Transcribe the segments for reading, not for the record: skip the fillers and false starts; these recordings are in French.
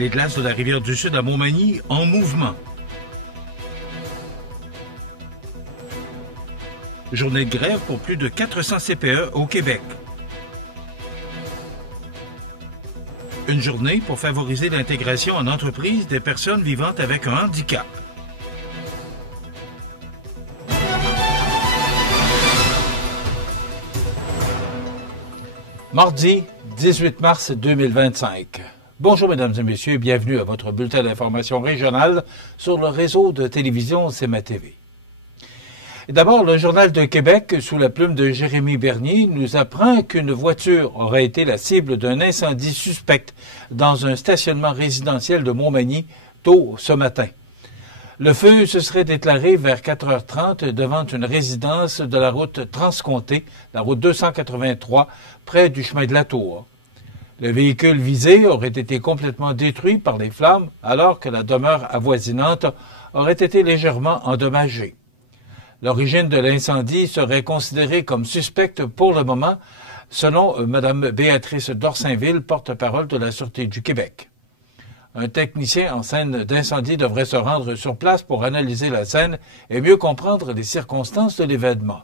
Les glaces de la rivière du Sud à Montmagny en mouvement. Journée de grève pour plus de 400 CPE au Québec. Une journée pour favoriser l'intégration en entreprise des personnes vivant avec un handicap. Mardi 18 mars 2025. Bonjour mesdames et messieurs, bienvenue à votre bulletin d'information régionale sur le réseau de télévision CMA-TV. D'abord, le Journal de Québec, sous la plume de Jérémy Bernier, nous apprend qu'une voiture aurait été la cible d'un incendie suspect dans un stationnement résidentiel de Montmagny tôt ce matin. Le feu se serait déclaré vers 4h30 devant une résidence de la route Transcomté, la route 283, près du chemin de la Tour. Le véhicule visé aurait été complètement détruit par les flammes alors que la demeure avoisinante aurait été légèrement endommagée. L'origine de l'incendie serait considérée comme suspecte pour le moment, selon Mme Béatrice Dorsainville, porte-parole de la Sûreté du Québec. Un technicien en scène d'incendie devrait se rendre sur place pour analyser la scène et mieux comprendre les circonstances de l'événement.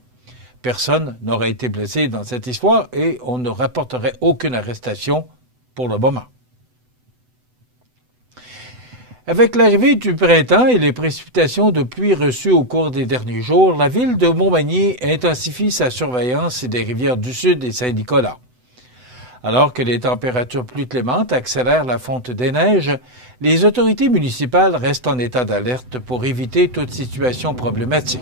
Personne n'aurait été blessé dans cette histoire et on ne rapporterait aucune arrestation pour le moment. Avec l'arrivée du printemps et les précipitations de pluie reçues au cours des derniers jours, la ville de Montmagny intensifie sa surveillance des rivières du Sud et Saint-Nicolas. Alors que les températures plus clémentes accélèrent la fonte des neiges, les autorités municipales restent en état d'alerte pour éviter toute situation problématique.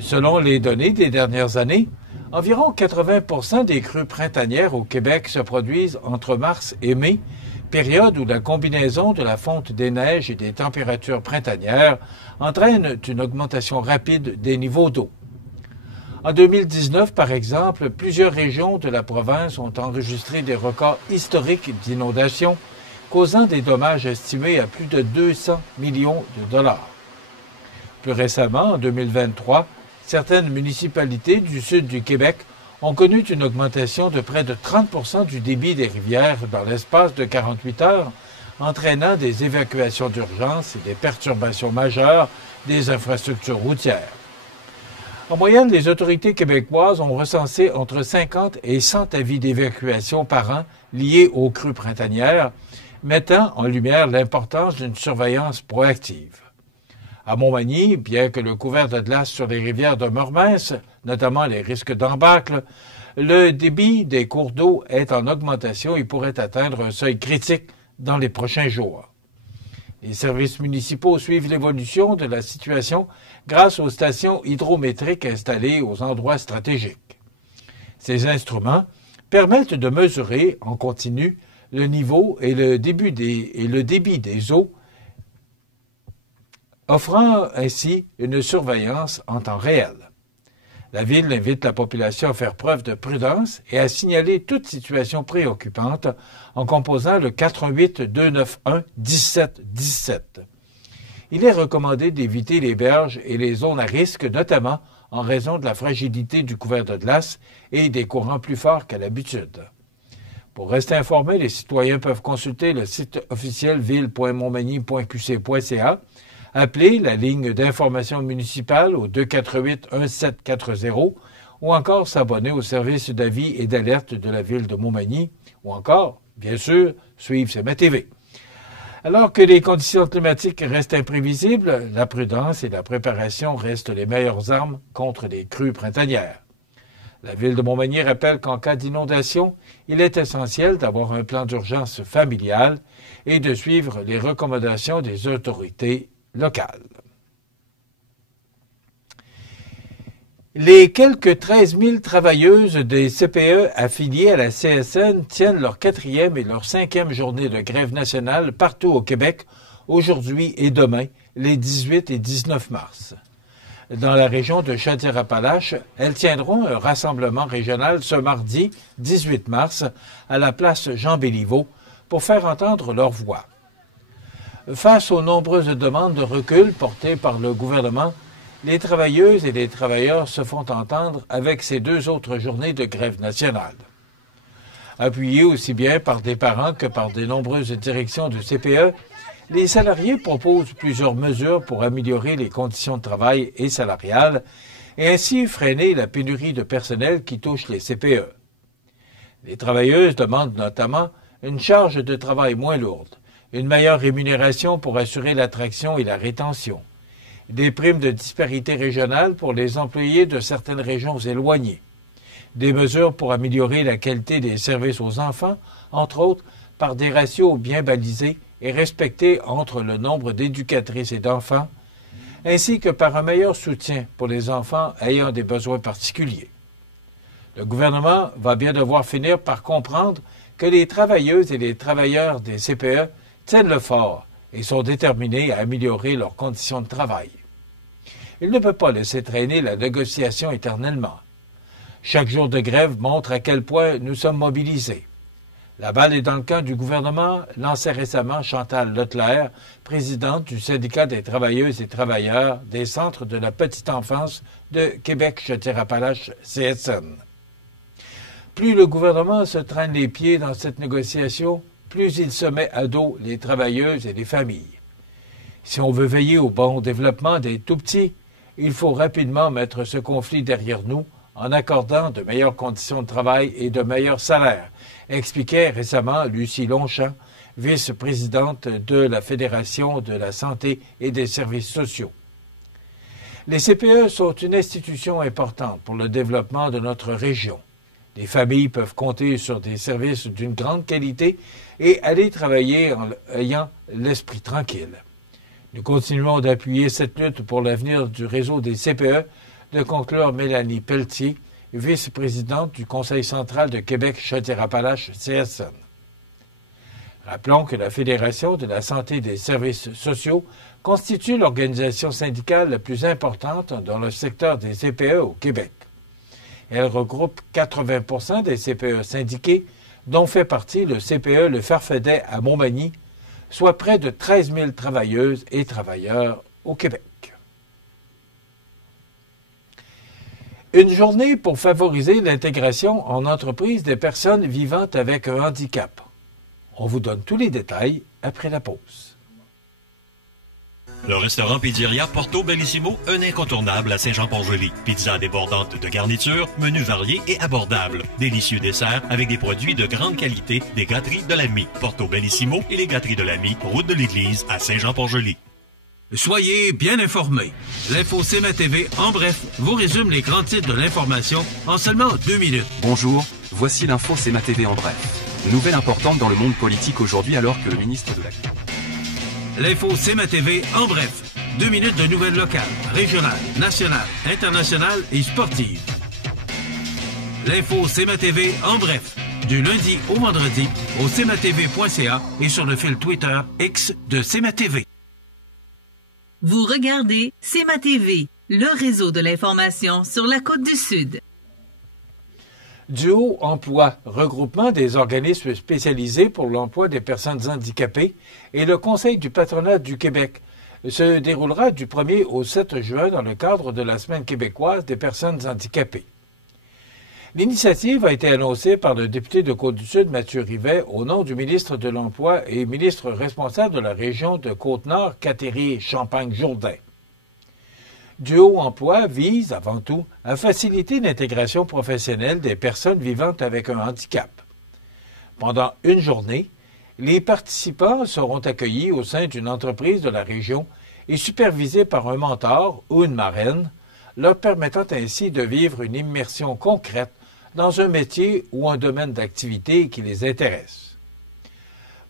Selon les données des dernières années, environ 80% des crues printanières au Québec se produisent entre mars et mai, période où la combinaison de la fonte des neiges et des températures printanières entraîne une augmentation rapide des niveaux d'eau. En 2019, par exemple, plusieurs régions de la province ont enregistré des records historiques d'inondations, causant des dommages estimés à plus de 200 millions de dollars. Plus récemment, en 2023, certaines municipalités du sud du Québec ont connu une augmentation de près de 30% du débit des rivières dans l'espace de 48 heures, entraînant des évacuations d'urgence et des perturbations majeures des infrastructures routières. En moyenne, les autorités québécoises ont recensé entre 50 et 100 avis d'évacuation par an liés aux crues printanières, mettant en lumière l'importance d'une surveillance proactive. À Montmagny, bien que le couvert de glace sur les rivières demeure mince, notamment les risques d'embâcle, le débit des cours d'eau est en augmentation et pourrait atteindre un seuil critique dans les prochains jours. Les services municipaux suivent l'évolution de la situation grâce aux stations hydrométriques installées aux endroits stratégiques. Ces instruments permettent de mesurer en continu le niveau et le débit des eaux, offrant ainsi une surveillance en temps réel. La Ville invite la population à faire preuve de prudence et à signaler toute situation préoccupante en composant le 418-291-1717. Il est recommandé d'éviter les berges et les zones à risque, notamment en raison de la fragilité du couvert de glace et des courants plus forts qu'à l'habitude. Pour rester informés, les citoyens peuvent consulter le site officiel ville.montmagny.qc.ca, appeler la ligne d'information municipale au 248-1740 ou encore s'abonner au service d'avis et d'alerte de la Ville de Montmagny ou encore, bien sûr, suivre CMA-TV. Alors que les conditions climatiques restent imprévisibles, la prudence et la préparation restent les meilleures armes contre les crues printanières. La Ville de Montmagny rappelle qu'en cas d'inondation, il est essentiel d'avoir un plan d'urgence familial et de suivre les recommandations des autorités locales. Les quelques 13 000 travailleuses des CPE affiliées à la CSN tiennent leur 4e et leur 5e journée de grève nationale partout au Québec, aujourd'hui et demain, les 18 et 19 mars. Dans la région de Chaudière-Appalaches, elles tiendront un rassemblement régional ce mardi 18 mars à la place Jean-Béliveau pour faire entendre leur voix. Face aux nombreuses demandes de recul portées par le gouvernement, les travailleuses et les travailleurs se font entendre avec ces 2 autres journées de grève nationale. Appuyés aussi bien par des parents que par de nombreuses directions de CPE, les salariés proposent plusieurs mesures pour améliorer les conditions de travail et salariales et ainsi freiner la pénurie de personnel qui touche les CPE. Les travailleuses demandent notamment une charge de travail moins lourde, une meilleure rémunération pour assurer l'attraction et la rétention, des primes de disparité régionale pour les employés de certaines régions éloignées, des mesures pour améliorer la qualité des services aux enfants, entre autres par des ratios bien balisés et respectés entre le nombre d'éducatrices et d'enfants, ainsi que par un meilleur soutien pour les enfants ayant des besoins particuliers. Le gouvernement va bien devoir finir par comprendre que les travailleuses et les travailleurs des CPE tiennent le fort et sont déterminés à améliorer leurs conditions de travail. Il ne peut pas laisser traîner la négociation éternellement. Chaque jour de grève montre à quel point nous sommes mobilisés. La balle est dans le camp du gouvernement, lançait récemment Chantal Leclerc, présidente du syndicat des travailleuses et travailleurs des centres de la petite enfance de Québec-Chaudière-Appalaches CSN. Plus le gouvernement se traîne les pieds dans cette négociation, plus il se met à dos les travailleuses et les familles. Si on veut veiller au bon développement des tout-petits, il faut rapidement mettre ce conflit derrière nous en accordant de meilleures conditions de travail et de meilleurs salaires, expliquait récemment Lucie Longchamp, vice-présidente de la Fédération de la santé et des services sociaux. Les CPE sont une institution importante pour le développement de notre région. Les familles peuvent compter sur des services d'une grande qualité et aller travailler en ayant l'esprit tranquille. Nous continuons d'appuyer cette lutte pour l'avenir du réseau des CPE, de conclure Mélanie Pelletier, vice-présidente du Conseil central de Québec-Chaudière-Appalaches CSN. Rappelons que la Fédération de la santé et des services sociaux constitue l'organisation syndicale la plus importante dans le secteur des CPE au Québec. Elle regroupe 80% des CPE syndiqués, dont fait partie le CPE Le Farfadet à Montmagny, soit près de 13 000 travailleuses et travailleurs au Québec. Une journée pour favoriser l'intégration en entreprise des personnes vivant avec un handicap. On vous donne tous les détails après la pause. Le restaurant Pizzeria Porto Bellissimo, un incontournable à Saint-Jean-Port-Joli. Pizza débordante de garniture, menus variés et abordables. Délicieux desserts avec des produits de grande qualité des gâteries de l'Ami. Porto Bellissimo et les gâteries de l'Ami, route de l'église à Saint-Jean-Port-Joli. Soyez bien informés. L'Info CMA TV, en bref, vous résume les grands titres de l'information en seulement 2 minutes. Bonjour, voici l'Info CMA TV en bref. Nouvelle importante dans le monde politique aujourd'hui alors que le ministre de la... L'Info CMA TV, en bref. 2 minutes de nouvelles locales, régionales, nationales, internationales et sportives. L'Info CMA TV, en bref. Du lundi au vendredi au cmatv.ca et sur le fil Twitter X de CMA TV. Vous regardez CMA TV, le réseau de l'information sur la Côte-du-Sud. Duo Emploi, regroupement des organismes spécialisés pour l'emploi des personnes handicapées, et le Conseil du patronat du Québec se déroulera du 1er au 7 juin dans le cadre de la Semaine québécoise des personnes handicapées. L'initiative a été annoncée par le député de Côte-du-Sud, Mathieu Rivet, au nom du ministre de l'Emploi et ministre responsable de la région de Côte-Nord, Catherine-Champagne-Jourdain. Duo Emploi vise, avant tout, à faciliter l'intégration professionnelle des personnes vivant avec un handicap. Pendant une journée, les participants seront accueillis au sein d'une entreprise de la région et supervisés par un mentor ou une marraine, leur permettant ainsi de vivre une immersion concrète dans un métier ou un domaine d'activité qui les intéresse.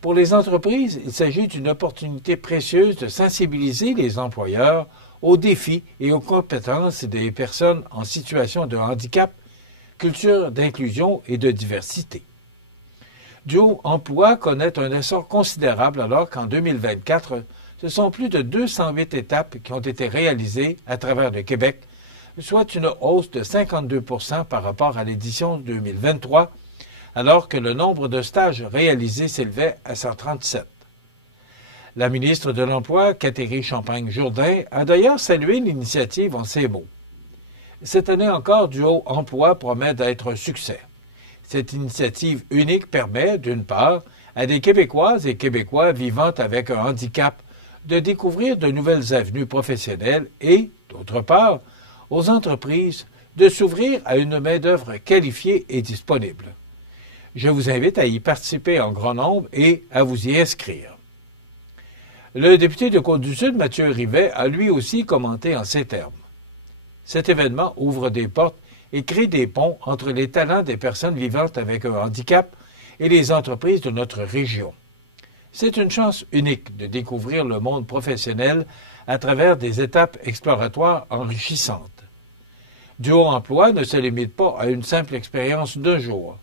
Pour les entreprises, il s'agit d'une opportunité précieuse de sensibiliser les employeurs aux défis et aux compétences des personnes en situation de handicap, culture d'inclusion et de diversité. Duo Emploi connaît un essor considérable alors qu'en 2024, ce sont plus de 208 étapes qui ont été réalisées à travers le Québec, soit une hausse de 52 % par rapport à l'édition 2023, alors que le nombre de stages réalisés s'élevait à 137. La ministre de l'Emploi, Catherine Champagne-Jourdain, a d'ailleurs salué l'initiative en ces mots. Cette année encore, Duo Emploi promet d'être un succès. Cette initiative unique permet, d'une part, à des Québécoises et Québécois vivant avec un handicap de découvrir de nouvelles avenues professionnelles et, d'autre part, aux entreprises de s'ouvrir à une main-d'œuvre qualifiée et disponible. Je vous invite à y participer en grand nombre et à vous y inscrire. Le député de Côte-du-Sud, Mathieu Rivet, a lui aussi commenté en ces termes. Cet événement ouvre des portes et crée des ponts entre les talents des personnes vivant avec un handicap et les entreprises de notre région. C'est une chance unique de découvrir le monde professionnel à travers des étapes exploratoires enrichissantes. Duo Emploi ne se limite pas à une simple expérience d'un jour.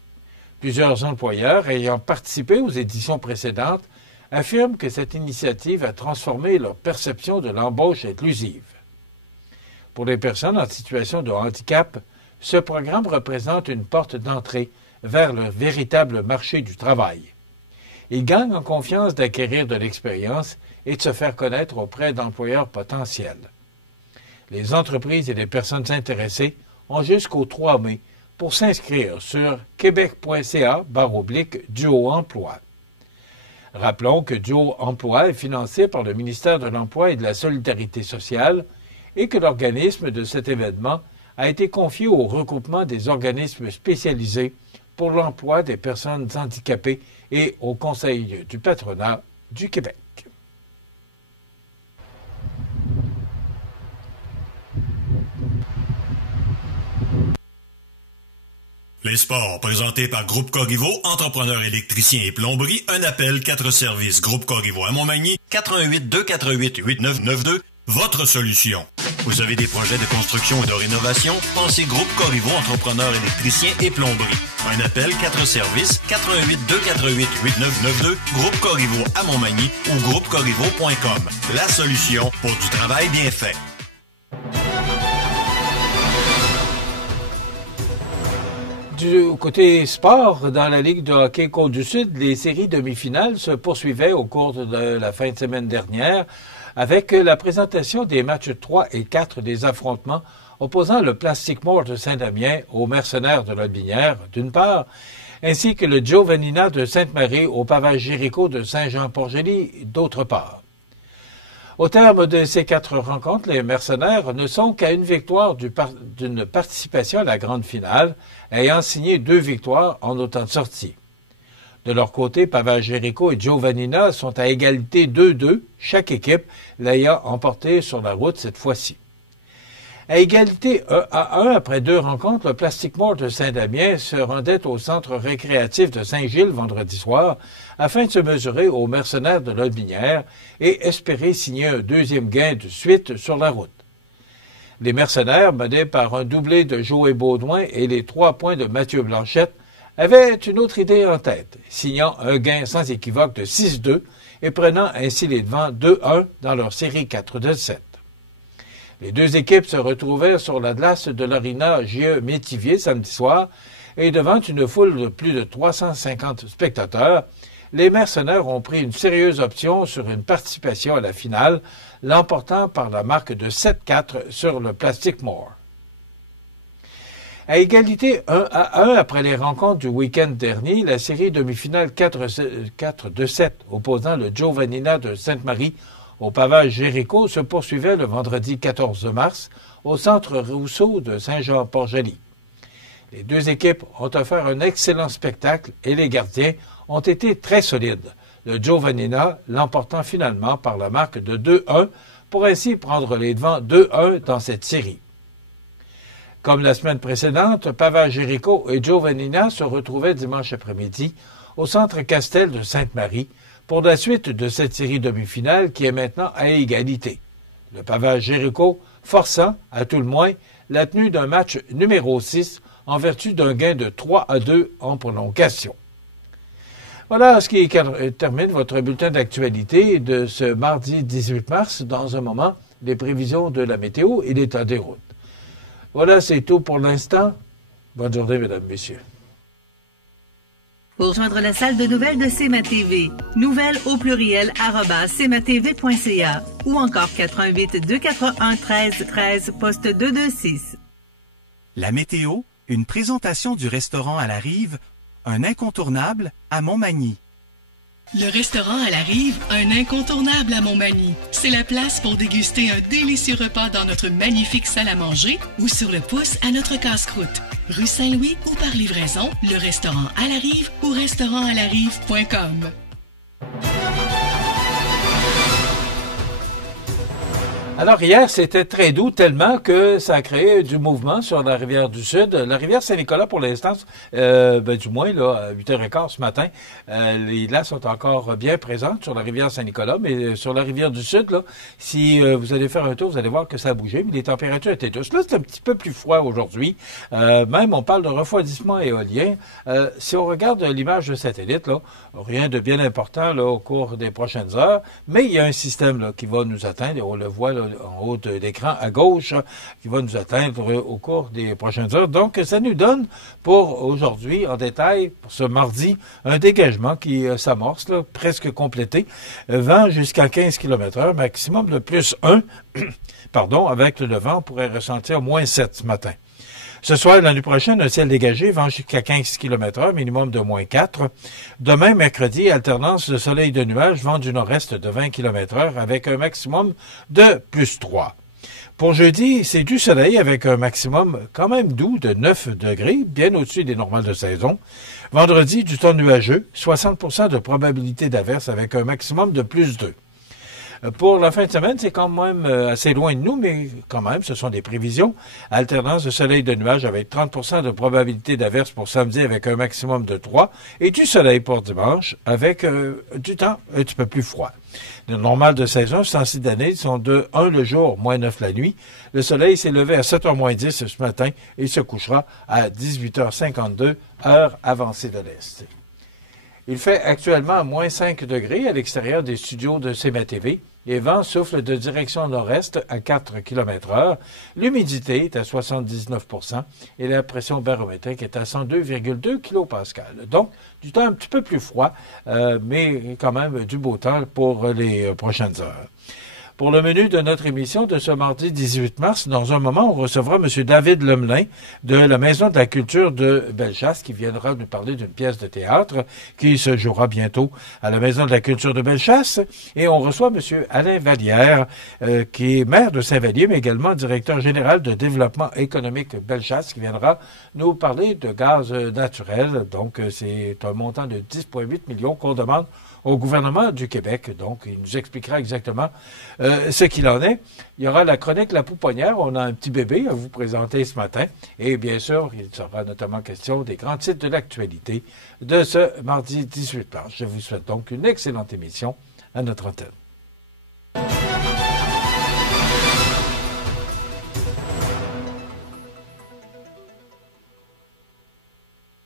Plusieurs employeurs ayant participé aux éditions précédentes affirment que cette initiative a transformé leur perception de l'embauche inclusive. Pour les personnes en situation de handicap, ce programme représente une porte d'entrée vers le véritable marché du travail. Ils gagnent en confiance d'acquérir de l'expérience et de se faire connaître auprès d'employeurs potentiels. Les entreprises et les personnes intéressées ont jusqu'au 3 mai pour s'inscrire sur québec.ca/Duo Emploi. Rappelons que Duo Emploi est financé par le ministère de l'Emploi et de la Solidarité sociale et que l'organisme de cet événement a été confié au regroupement des organismes spécialisés pour l'emploi des personnes handicapées et au Conseil du patronat du Québec. Les sports, présentés par Groupe Corriveau, entrepreneur électricien et plomberie, un appel, 4 services. Groupe Corriveau à Montmagny, 418-248-8992, votre solution. Vous avez des projets de construction ou de rénovation? Pensez Groupe Corriveau, entrepreneur électricien et plomberie. Un appel, 4 services, 418-248-8992, Groupe Corriveau à Montmagny ou groupecorriveau.com. La solution pour du travail bien fait. Du côté sport, dans la Ligue de hockey Côte-du-Sud, les séries demi-finales se poursuivaient au cours de la fin de semaine dernière avec la présentation des matchs 3 et 4 des affrontements opposant le Plastic Moore de Saint-Damien aux Mercenaires de Lotbinière, d'une part, ainsi que le Giovannina de Sainte-Marie au Pavage Jéricho de Saint-Jean-Port-Joli, d'autre part. Au terme de ces 4 rencontres, les Mercenaires ne sont qu'à une victoire d'une participation à la grande finale, ayant signé 2 victoires en autant de sorties. De leur côté, Pavage Jéricho et Giovannina sont à égalité 2-2, chaque équipe l'ayant emporté sur la route cette fois-ci. À égalité 1-1 après 2 rencontres, le Plastic Moore de Saint-Damien se rendait au centre récréatif de Saint-Gilles vendredi soir afin de se mesurer aux Mercenaires de Lotbinière et espérer signer un 2e gain de suite sur la route. Les Mercenaires, menés par un doublé de Joël Baudouin et les 3 points de Mathieu Blanchette, avaient une autre idée en tête, signant un gain sans équivoque de 6-2 et prenant ainsi les devants 2-1 dans leur série 4-7. Les 2 équipes se retrouvèrent sur la glace de l'Arena J.E. Métivier samedi soir et devant une foule de plus de 350 spectateurs, les Mercenaires ont pris une sérieuse option sur une participation à la finale, l'emportant par la marque de 7-4 sur le Plastic Moore. À égalité 1-1 après les rencontres du week-end dernier, la série demi-finale 4-7 opposant le Giovannina de Sainte-Marie au Pavage Jéricho se poursuivait le vendredi 14 mars au centre Rousseau de Saint-Jean-Port-Joli. Les 2 équipes ont offert un excellent spectacle et les gardiens ont été très solides, le Giovannina l'emportant finalement par la marque de 2-1 pour ainsi prendre les devants 2-1 dans cette série. Comme la semaine précédente, Pavage Jéricho et Giovannina se retrouvaient dimanche après-midi au centre Castel de Sainte-Marie pour la suite de cette série demi-finale qui est maintenant à égalité. Le Pavage Jéricho forçant, à tout le moins, la tenue d'un match numéro 6 en vertu d'un gain de 3-2 en prolongation. Voilà ce qui termine votre bulletin d'actualité de ce mardi 18 mars. Dans un moment, les prévisions de la météo et l'état des routes. Voilà, c'est tout pour l'instant. Bonne journée, mesdames, messieurs. Pour rejoindre la salle de nouvelles de CMA-TV, nouvelles au pluriel @cmatv.ca ou encore 88-241-1313, poste 226. La météo, une présentation du restaurant à la Rive, un incontournable à Montmagny. Le restaurant à la Rive, un incontournable à Montmagny. C'est la place pour déguster un délicieux repas dans notre magnifique salle à manger ou sur le pouce à notre casse-croûte. Rue Saint-Louis ou par livraison, le restaurant à la Rive ou restaurantalarive.com. Alors hier, c'était très doux tellement que ça a créé du mouvement sur la rivière du Sud. La rivière Saint-Nicolas, pour l'instant, du moins là, à 8h15 ce matin, les glaces sont encore bien présentes sur la rivière Saint-Nicolas, mais sur la rivière du Sud, là, si vous allez faire un tour, vous allez voir que ça a bougé, mais les températures étaient douces. Là, c'est un petit peu plus froid aujourd'hui. Même, on parle de refroidissement éolien. Si on regarde l'image de satellite, là, rien de bien important là, au cours des prochaines heures, mais il y a un système là, qui va nous atteindre, et on le voit là, en haut de l'écran à gauche, qui va nous atteindre au cours des prochaines heures. Donc, ça nous donne pour aujourd'hui, en détail, pour ce mardi, un dégagement qui s'amorce, là, presque complété, vent jusqu'à 15 km/h, maximum de plus 1, pardon, avec le vent, on pourrait ressentir moins 7 ce matin. Ce soir et la nuit prochaine, un ciel dégagé, vent jusqu'à 15 km/h, minimum de moins 4. Demain, mercredi, alternance de soleil et de nuages, vent du nord-est de 20 km/h avec un maximum de plus 3. Pour jeudi, c'est du soleil avec un maximum quand même doux de 9 degrés, bien au-dessus des normales de saison. Vendredi, du temps nuageux, 60% de probabilité d'averse avec un maximum de plus 2. Pour la fin de semaine, c'est quand même assez loin de nous, mais quand même, ce sont des prévisions. Alternance de soleil et de nuages avec 30% de probabilité d'averse pour samedi avec un maximum de 3. Et du soleil pour dimanche avec du temps un petit peu plus froid. Le normal de saison, 106 d'année, sont de 1 le jour, moins 9 la nuit. Le soleil s'est levé à 7h moins 10 ce matin et se couchera à 18h52, heure avancée de l'Est. Il fait actuellement moins 5 degrés à l'extérieur des studios de CMA-TV. Les vents soufflent de direction nord-est à 4 km/h. L'humidité est à 79% et la pression barométrique est à 102,2 kPa. Donc, du temps un petit peu plus froid, mais quand même du beau temps pour les prochaines heures. Pour le menu de notre émission de ce mardi 18 mars, dans un moment, on recevra M. David Lemelin de la Maison de la Culture de Bellechasse qui viendra nous parler d'une pièce de théâtre qui se jouera bientôt à la Maison de la Culture de Bellechasse. Et on reçoit M. Alain Vallière, qui est maire de Saint-Vallier, mais également directeur général de développement économique Bellechasse, qui viendra nous parler de gaz naturel. Donc, c'est un montant de 10,8 millions qu'on demande au gouvernement du Québec. Donc, il nous expliquera exactement ce qu'il en est. Il y aura la chronique La Pouponnière. On a un petit bébé à vous présenter ce matin. Et bien sûr, il sera notamment question des grands titres de l'actualité de ce mardi 18 mars. Je vous souhaite donc une excellente émission à notre antenne.